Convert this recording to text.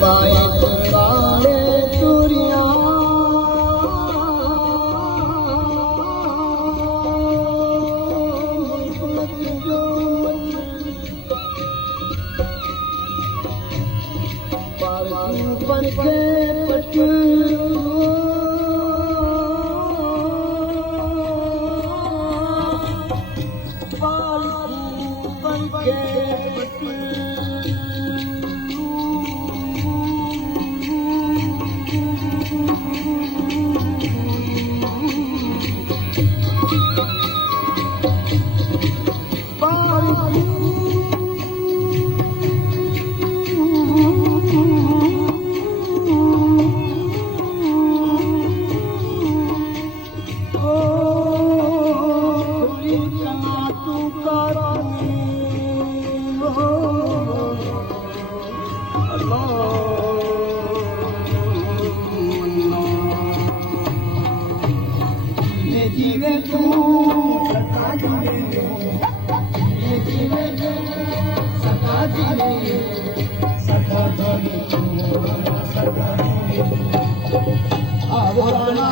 bike वाले तुरिया पर के पटू जीवे तू सता जीवे जीवे तू सता जीवे सता जीवे सता जीवे आवराना